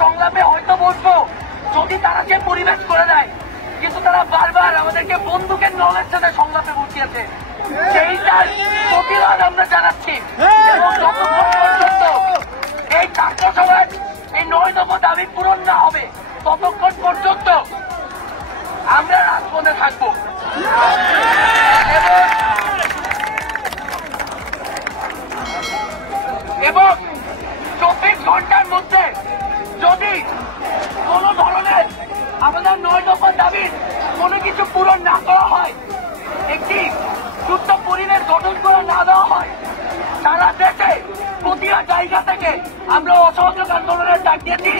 সংলাপে হয়তো বলবো যদি তারা যে পরিবেশ করে দেয়, কিন্তু তারা বারবার আমাদেরকে বন্দুকের নলের সাথে সংলাপে বসিয়েছে। সেইটার প্রতিবাদ আমরা জানাচ্ছি এবং যতক্ষণ পর্যন্ত এই ছাত্র সমাজ এই 9 দফা দাবি পূরণ না হবে ততক্ষণ পর্যন্ত আমরা রাজপথে থাকবো। এবং 24 ঘন্টার মধ্যে যদি কোন ধরনের আমাদের 9 দফা দাবির কোনো কিছু পূরণ না করা হয়, একটি যুদ্ধ পরিবেশ গঠন করে না দেওয়া হয়, সারা দেশে প্রতিটা জায়গা থেকে আমরা অসহযোগ আন্দোলনের ডাক দিয়েছি।